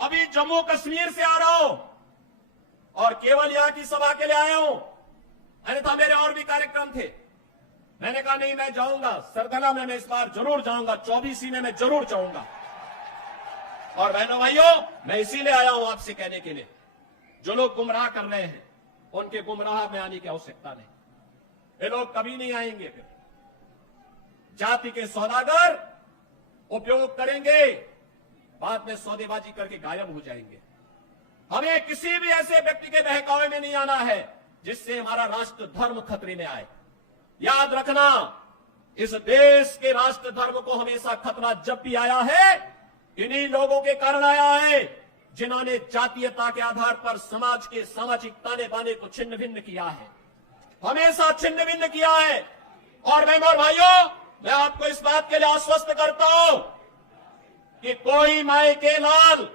अभी जम्मू कश्मीर से आ रहा हूं और केवल यहां की सभा के लिए आया हूं, अन्यथा मेरे और भी कार्यक्रम थे। मैंने कहा नहीं, मैं जाऊंगा सरगना में, मैं इस बार जरूर जाऊंगा, 24 में मैं जरूर जाऊंगा। और बहनों भाइयों, मैं इसीलिए आया हूं आपसे कहने के लिए, जो लोग गुमराह कर रहे हैं उनके गुमराह में आने की आवश्यकता नहीं। ये लोग कभी नहीं आएंगे। फिर जाति के सौदागर उपयोग करेंगे, बाद में सौदेबाजी करके गायब हो जाएंगे। हमें किसी भी ऐसे व्यक्ति के बहकावे में नहीं आना है जिससे हमारा राष्ट्र धर्म खतरे में आए। याद रखना, इस देश के राष्ट्र धर्म को हमेशा खतरा जब भी आया है, इन्हीं लोगों के कारण आया है जिन्होंने जातीयता के आधार पर समाज के सामाजिक ताने बाने को छिन्न भिन्न किया है, हमेशा छिन्न भिन्न किया है। और बहनों और भाइयों, मैं आपको इस बात के लिए आश्वस्त करता हूं कि कोई माई के लाल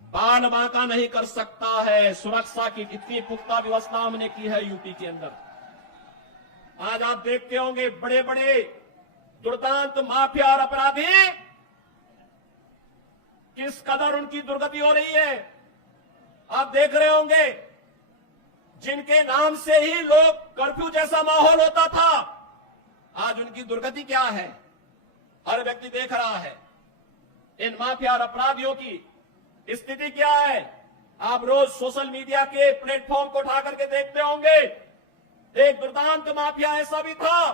बाल बांका नहीं कर सकता है। सुरक्षा की इतनी पुख्ता व्यवस्था हमने की है यूपी के अंदर। आज आप देखते होंगे बड़े बड़े दुर्दांत माफिया और अपराधी किस कदर उनकी दुर्गति हो रही है। आप देख रहे होंगे जिनके नाम से ही लोग कर्फ्यू जैसा माहौल होता था, आज उनकी दुर्गति क्या है हर व्यक्ति देख रहा है। इन माफिया और अपराधियों की स्थिति क्या है, आप रोज सोशल मीडिया के प्लेटफॉर्म को उठा करके देखते होंगे। एक दुर्दांत माफिया ऐसा भी था,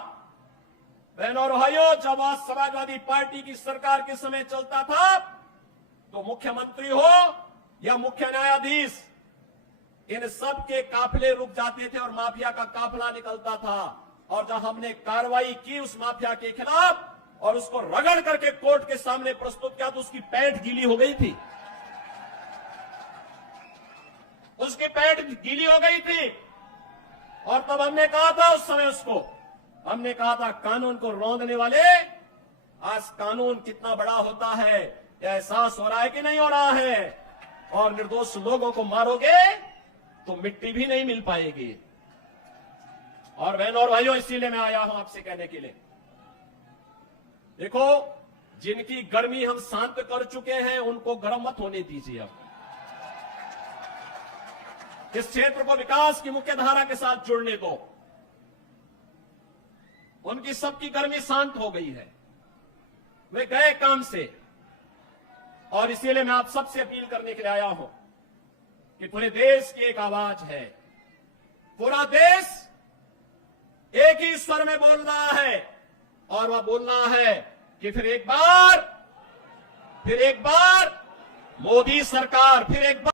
बहनों और भाइयों, जब आज समाजवादी पार्टी की सरकार के समय चलता था तो मुख्यमंत्री हो या मुख्य न्यायाधीश, इन सब के काफिले रुक जाते थे और माफिया का काफिला निकलता था। और जब हमने कार्रवाई की उस माफिया के खिलाफ और उसको रगड़ करके कोर्ट के सामने प्रस्तुत किया तो उसकी पैंट गीली हो गई थी, उसकी पैंट गीली हो गई थी। और तब हमने कहा था, उस समय उसको हमने कहा था, कानून को रौंदने वाले, आज कानून कितना बड़ा होता है एहसास हो रहा है कि नहीं हो रहा है। और निर्दोष लोगों को मारोगे तो मिट्टी भी नहीं मिल पाएगी। और बहनों और भाइयों, इसीलिए मैं आया हूं आपसे कहने के लिए, देखो जिनकी गर्मी हम शांत कर चुके हैं उनको गर्म मत होने दीजिए। अब इस क्षेत्र को विकास की मुख्य धारा के साथ जुड़ने दो। उनकी सबकी गर्मी शांत हो गई है, वे गए काम से। और इसीलिए मैं आप सबसे अपील करने के लिए आया हूं कि पूरे देश की एक आवाज है, पूरा देश एक ही स्वर में बोल रहा है। और वह बोल रहा है कि फिर एक बार मोदी सरकार, फिर एक बार